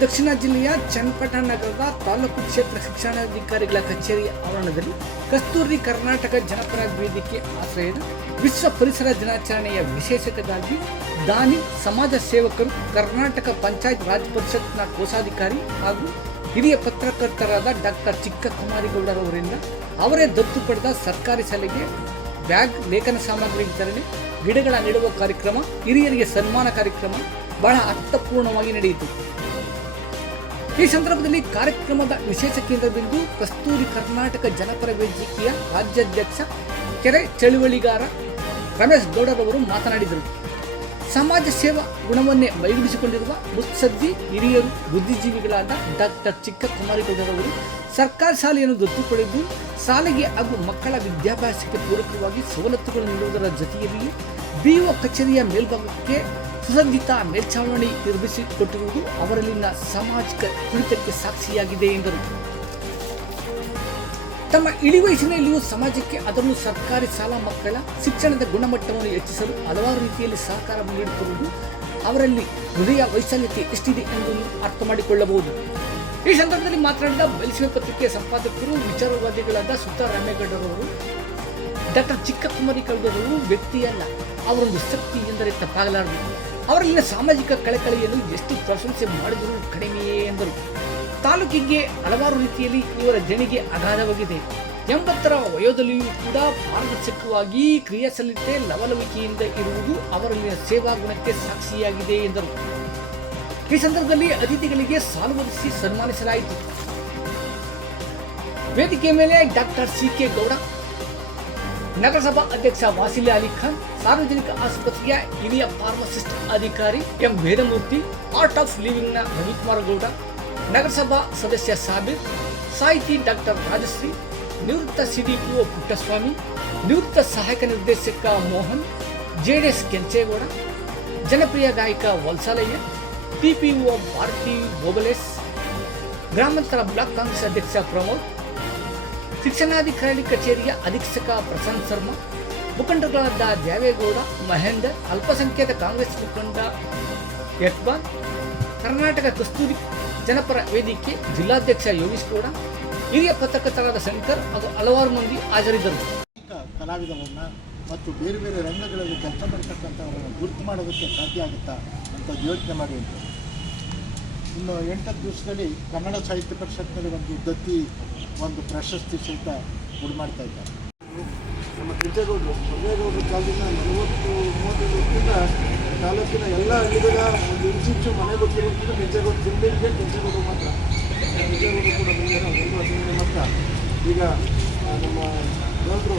ದಕ್ಷಿಣ ಜಿಲ್ಲೆಯ ಚನ್ನಪಟ್ಟಣ ನಗರದ ತಾಲೂಕು ಕ್ಷೇತ್ರ ಶಿಕ್ಷಣಾಧಿಕಾರಿಗಳ ಕಚೇರಿಯ ಆವರಣದಲ್ಲಿ ಕಸ್ತೂರಿ ಕರ್ನಾಟಕ ಜನಪರ ವೇದಿಕೆ ಆಶ್ರಯದ ವಿಶ್ವ ಪರಿಸರ ದಿನಾಚರಣೆಯ ವಿಶೇಷತೆಗಾಗಿ ದಾನಿ ಸಮಾಜ ಸೇವಕರು, ಕರ್ನಾಟಕ ಪಂಚಾಯತ್ ರಾಜ್ ಪರಿಷತ್ನ ಕೋಶಾಧಿಕಾರಿ ಹಾಗೂ ಹಿರಿಯ ಪತ್ರಕರ್ತರಾದ ಡಾಕ್ಟರ್ ಚಿಕ್ಕಕುಮಾರಿಗೌಡರವರಿಂದ ಅವರೇ ದತ್ತು ಪಡೆದ ಸರ್ಕಾರಿ ಶಾಲೆಗೆ ಬ್ಯಾಗ್, ಲೇಖನ ಸಾಮಗ್ರಿ ವಿತರಣೆ, ಗಿಡಗಳ ನೆಡುವ ಕಾರ್ಯಕ್ರಮ, ಹಿರಿಯರಿಗೆ ಸನ್ಮಾನ ಕಾರ್ಯಕ್ರಮ ಬಹಳ ಅರ್ಥಪೂರ್ಣವಾಗಿ ನಡೆಯಿತು. ಈ ಸಂದರ್ಭದಲ್ಲಿ ಕಾರ್ಯಕ್ರಮದ ವಿಶೇಷ ಕೇಂದ್ರ ಬಿಂದು ಕಸ್ತೂರಿ ಕರ್ನಾಟಕ ಜನಪರ ವೇದಿಕೆಯ ರಾಜ್ಯಾಧ್ಯಕ್ಷ ಕೆರೆ ಚಳುವಳಿಗಾರ ರಮೇಶ್ ಗೌಡರವರು ಮಾತನಾಡಿದರು. ಸಮಾಜ ಸೇವಾ ಗುಣವನ್ನೇ ಮೈಗೂಡಿಸಿಕೊಂಡಿರುವ ಮುತ್ಸದ್ದಿ ಹಿರಿಯರು, ಬುದ್ಧಿಜೀವಿಗಳಾದ ಡಾಕ್ಟರ್ ಚಿಕ್ಕಕುಮಾರಿಗೌಡರವರು ಸರ್ಕಾರಿ ಶಾಲೆಯನ್ನು ದತ್ತು ಪಡೆದು ಶಾಲೆಗೆ ಹಾಗೂ ಮಕ್ಕಳ ವಿದ್ಯಾಭ್ಯಾಸಕ್ಕೆ ಪೂರಕವಾಗಿ ಸವಲತ್ತುಗಳು ನೀಡುವುದರ ಜೊತೆಯಲ್ಲಿ ಬಿಒ ಕಚೇರಿಯ ಮೇಲ್ಭಾಗಕ್ಕೆ ಸುಸಜ್ಜಿತ ಮೇಲ್ಛಾವಣಿ ನಿರ್ಮಿಸಿಕೊಟ್ಟಿರುವುದು ಅವರಲ್ಲಿನ ಸಾಮಾಜಿಕ ತುಳಿತಕ್ಕೆ ಸಾಕ್ಷಿಯಾಗಿದೆ ಎಂದರು. ತಮ್ಮ ಇಳಿವಯಸ್ಸಿನಲ್ಲಿಯೂ ಸಮಾಜಕ್ಕೆ, ಅದರಲ್ಲೂ ಸರ್ಕಾರಿ ಶಾಲಾ ಮಕ್ಕಳ ಶಿಕ್ಷಣದ ಗುಣಮಟ್ಟವನ್ನು ಹೆಚ್ಚಿಸಲು ಹಲವಾರು ರೀತಿಯಲ್ಲಿ ಸಹಕಾರ ನೀಡುತ್ತಿರುವುದು ಅವರಲ್ಲಿ ಹೃದಯ ವೈಶಾಲ್ಯತೆ ಎಷ್ಟಿದೆ ಎಂಬುದನ್ನು ಅರ್ಥ ಮಾಡಿಕೊಳ್ಳಬಹುದು. ಈ ಸಂದರ್ಭದಲ್ಲಿ ಮಾತನಾಡಿದ ಬಯಲುಸೀಮೆ ಪತ್ರಿಕೆ ಸಂಪಾದಕರು, ವಿಚಾರವಾದಿಗಳಾದ ಸುತಾ ರಾಮೇಗೌಡರವರು, ಡಾಕ್ಟರ್ ಚಿಕ್ಕಕುಮಾರಿಗೌಡರವರು ವ್ಯಕ್ತಿಯಲ್ಲ, ಅವರೊಂದು ಶಕ್ತಿ ಎಂದರೆ ತಪ್ಪಾಗಲಾರದು. ಅವರಲ್ಲಿನ ಸಾಮಾಜಿಕ ಕಳಕಳಿಯನ್ನು ಎಷ್ಟು ಪ್ರಶಂಸೆ ಮಾಡಿದರೂ ಕಡಿಮೆಯೇ ಎಂದರು. ತಾಲೂಕಿಗೆ ಹಲವಾರು ರೀತಿಯಲ್ಲಿ ಇವರ ದೇಣಿಗೆ ಅಗಾಧವಾಗಿದೆ. 80ರ ವಯೋದಲ್ಲಿಯೂ ಕೂಡ ಪಾರದರ್ಶಕವಾಗಿ ಕ್ರಿಯಾಶೀಲತೆ, ಲವಲವಿಕೆಯಿಂದ ಇರುವುದು ಅವರಲ್ಲಿನ ಸೇವಾ ಗುಣಕ್ಕೆ ಸಾಕ್ಷಿಯಾಗಿದೆ ಎಂದರು. ಈ ಸಂದರ್ಭದಲ್ಲಿ ಅತಿಥಿಗಳಿಗೆ ಸಾಲು ಹೊದಿಸಿ ಸನ್ಮಾನಿಸಲಾಯಿತು. ವೇದಿಕೆಯ ಮೇಲೆ ಡಾಕ್ಟರ್ ಸಿ.ಕೆ. ಗೌಡ, ನಗರಸಭಾ ಅಧ್ಯಕ್ಷ ವಾಸಿಲೆ ಅಲಿ ಖಾನ್, ಸಾರ್ವಜನಿಕ ಆಸ್ಪತ್ರೆಯ ಹಿರಿಯ ಫಾರ್ಮಸಿಸ್ಟ್ ಅಧಿಕಾರಿ ಎಂ ವೇದಮೂರ್ತಿ, ಆರ್ಟ್ ಆಫ್ ಲಿವಿಂಗ್ನ ರವಿಕುಮಾರ ಗೌಡ, ನಗರಸಭಾ ಸದಸ್ಯ ಸಾಬೀರ್, ಸಾಹಿತಿ ಡಾಕ್ಟರ್ ರಾಜಶ್ರೀ, ನಿವೃತ್ತ ಸಿಡಿಪಿಒ ಪುಟ್ಟಸ್ವಾಮಿ, ನಿವೃತ್ತ ಸಹಾಯಕ ನಿರ್ದೇಶಕ ಮೋಹನ್, ಜೆಡಿಎಸ್ ಕೆಂಚೇಗೌಡ, ಜನಪ್ರಿಯ ಗಾಯಕ ವಲ್ಸಾಲಯ್ಯ, ಟಿಪಿಒ ಭಾರತಿ ಬೋಬಲೇಸ್, ಗ್ರಾಮಾಂತರ ಬ್ಲಾಕ್ ಕಾಂಗ್ರೆಸ್ ಅಧ್ಯಕ್ಷ ಪ್ರಮೋದ್, ಶಿಕ್ಷಣಾಧಿಕಾರಿ ಕಚೇರಿಯ ಅಧೀಕ್ಷಕ ಪ್ರಶಾಂತ್ ಶರ್ಮಾ, ಮುಖಂಡರುಗಳಾದ ದ್ಯಾವೇಗೌಡ, ಮಹೇಂದರ್, ಅಲ್ಪಸಂಖ್ಯಾತ ಕಾಂಗ್ರೆಸ್ ಮುಖಂಡ ಯಕ್ಬಾಲ್, ಕರ್ನಾಟಕ ಕಸ್ತೂರಿ ಜನಪರ ವೇದಿಕೆ ಜಿಲ್ಲಾಧ್ಯಕ್ಷ ಯೋಗೀಶ್ ಗೌಡ, ಹಿರಿಯ ಪತ್ರಕರ್ತರಾದ ಶಂಕರ್ ಹಾಗೂ ಹಲವಾರು ಮಂದಿ ಹಾಜರಿದ್ದರು. ಕಲಾವಿದರನ್ನು ಮತ್ತು ಬೇರೆ ಬೇರೆ ರಂಗಗಳಲ್ಲಿ ಕೆಲಸ ಮಾಡ್ತಕ್ಕಂಥವರನ್ನು ಗುರುತು ಮಾಡೋದಕ್ಕೆ ಸಾಧ್ಯ ಆಗುತ್ತಾ ಅಂತ ಯೋಚನೆ ಮಾಡಿ ಅಂತ. ಇನ್ನು 8 ದಿವಸದಲ್ಲಿ ಕನ್ನಡ ಸಾಹಿತ್ಯ ಪರಿಷತ್ನಲ್ಲಿ ಒಂದು ಪ್ರಶಸ್ತಿ ಸಹಿತ ಕೊಡು ಮಾಡ್ತಾ ಇದ್ದಾರೆ. ನಮ್ಮ ಕೆಂಚೇಗೌಡರು ಕಾಲದಿಂದ 40-30 ವರ್ಷದಿಂದ ತಾಲೂಕಿನ ಎಲ್ಲ ಹಳ್ಳಿಗಳ ಒಂದು ಇಂಚಿಂಚು ಮನೆ ಗೊತ್ತಿರೋದ್ರಿಂದ ಕೆಂಚೇಗೌಡ ಜಿಲ್ಲೆಗೆ ಕೆಂಚೇಗೌಡರು ಮಾತ್ರ ಕೂಡ ಬಂದಿದ್ದಾರೆ. 1 ವರ್ಷದಿಂದ ಮಾತ್ರ ಈಗ ನಮ್ಮ ಗೌಡರು